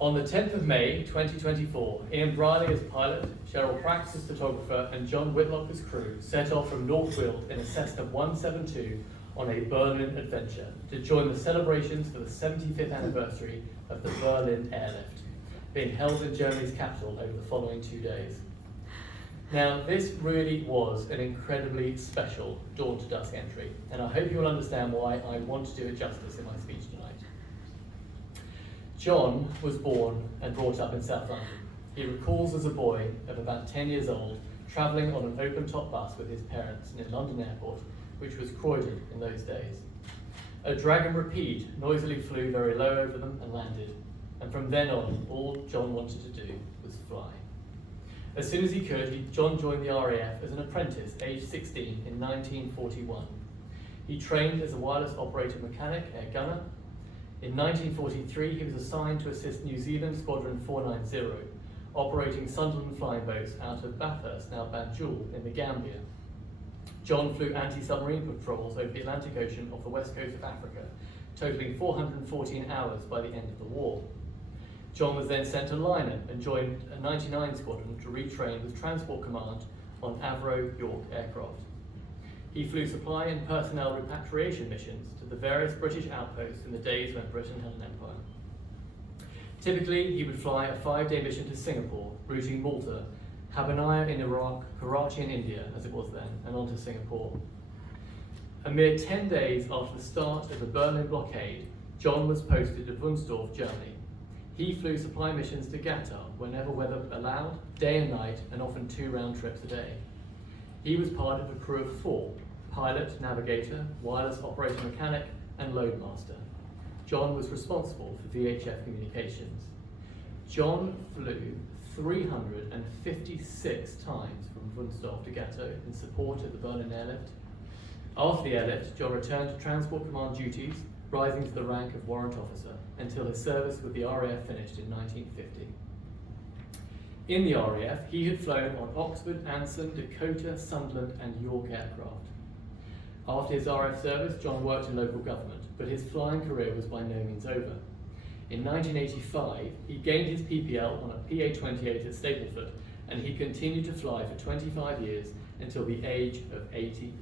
On the 10th of May 2024, Ian Briley as pilot, Cheryl Prax as photographer, and John Whitlock as crew set off from North Weald in a Cessna 172 on a Berlin adventure to join the celebrations for the 75th anniversary of the Berlin Airlift, being held in Germany's capital over the following 2 days. Now, this really was an incredibly special Dawn to Dusk entry, and I hope you will understand why I want to do it justice in my speech tonight. John was born and brought up in South London. He recalls as a boy of about 10 years old, travelling on an open-top bus with his parents near London Airport, which was Croydon in those days. A Dragon Rapide noisily flew very low over them and landed, and from then on, all John wanted to do was fly. As soon as he could, John joined the RAF as an apprentice, aged 16, in 1941. He trained as a wireless operator mechanic, air gunner. In 1943, he was assigned to assist New Zealand Squadron 490, operating Sunderland flying boats out of Bathurst, now Banjul, in the Gambia. John flew anti-submarine patrols over the Atlantic Ocean off the west coast of Africa, totaling 414 hours by the end of the war. John was then sent to Lynham and joined a 99 Squadron to retrain with Transport Command on Avro York aircraft. He flew supply and personnel repatriation missions to the various British outposts in the days when Britain had an empire. Typically, he would fly a 5-day mission to Singapore, routing Malta, Habanaya in Iraq, Karachi in India, as it was then, and on to Singapore. A mere 10 days after the start of the Berlin blockade, John was posted to Wunstorf, Germany. He flew supply missions to Qatar whenever weather allowed, day and night, and often 2 round trips a day. He was part of a crew of 4, pilot, navigator, wireless operator mechanic, and loadmaster. John was responsible for VHF communications. John flew 356 times from Wunstorf to Gatow in support of the Berlin Airlift. After the airlift, John returned to Transport Command duties, rising to the rank of warrant officer, until his service with the RAF finished in 1950. In the RAF, he had flown on Oxford, Anson, Dakota, Sunderland, and York aircraft. After his RAF service, John worked in local government, but his flying career was by no means over. In 1985, he gained his PPL on a PA-28 at Stapleford, and he continued to fly for 25 years until the age of 85.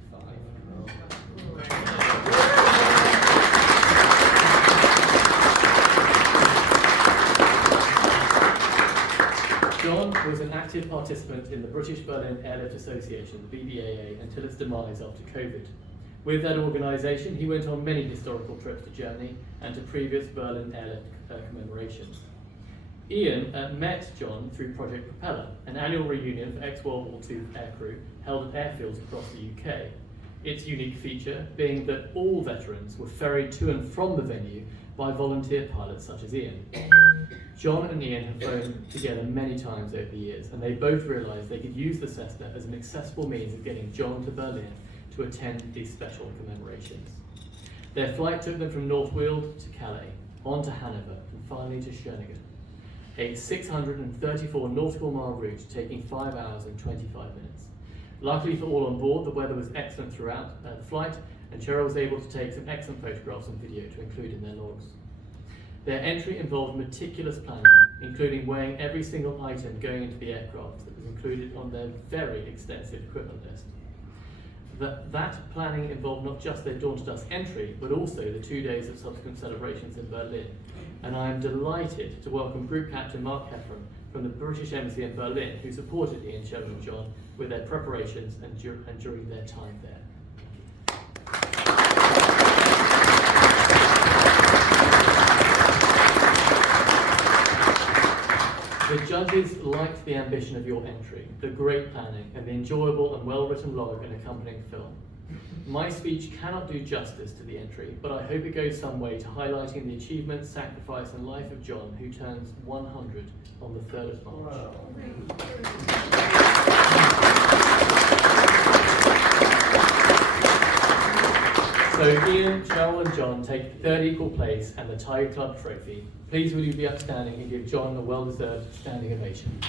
John was an active participant in the British Berlin Airlift Association, the BBAA, until its demise after COVID. With that organisation, he went on many historical trips to Germany and to previous Berlin Airlift Commemorations. Ian met John through Project Propeller, an annual reunion for ex-World War II aircrew held at airfields across the UK. Its unique feature being that all veterans were ferried to and from the venue by volunteer pilots such as Ian. John and Ian have flown together many times over the years, and they both realised they could use the Cessna as an accessible means of getting John to Berlin to attend these special commemorations. Their flight took them from North Weald to Calais, on to Hanover, and finally to Schöningen, a 634 nautical mile route taking 5 hours and 25 minutes. Luckily for all on board, the weather was excellent throughout the flight, and Cheryl was able to take some excellent photographs and video to include in their logs. Their entry involved meticulous planning, including weighing every single item going into the aircraft that was included on their very extensive equipment list. That planning involved not just their Dawn to Dusk entry, but also the 2 days of subsequent celebrations in Berlin. And I am delighted to welcome Group Captain Mark Heffron from the British Embassy in Berlin, who supported Ian, Cheryl and John with their preparations and during their time there. The judges liked the ambition of your entry, the great planning, and the enjoyable and well-written log and accompanying film. My speech cannot do justice to the entry, but I hope it goes some way to highlighting the achievement, sacrifice, and life of John, who turns 100 on the 3rd of March. Wow. So Ian, Cheryl and John take the 3rd equal place and the Tiger Club trophy. Please will you be upstanding and give John a well-deserved standing ovation.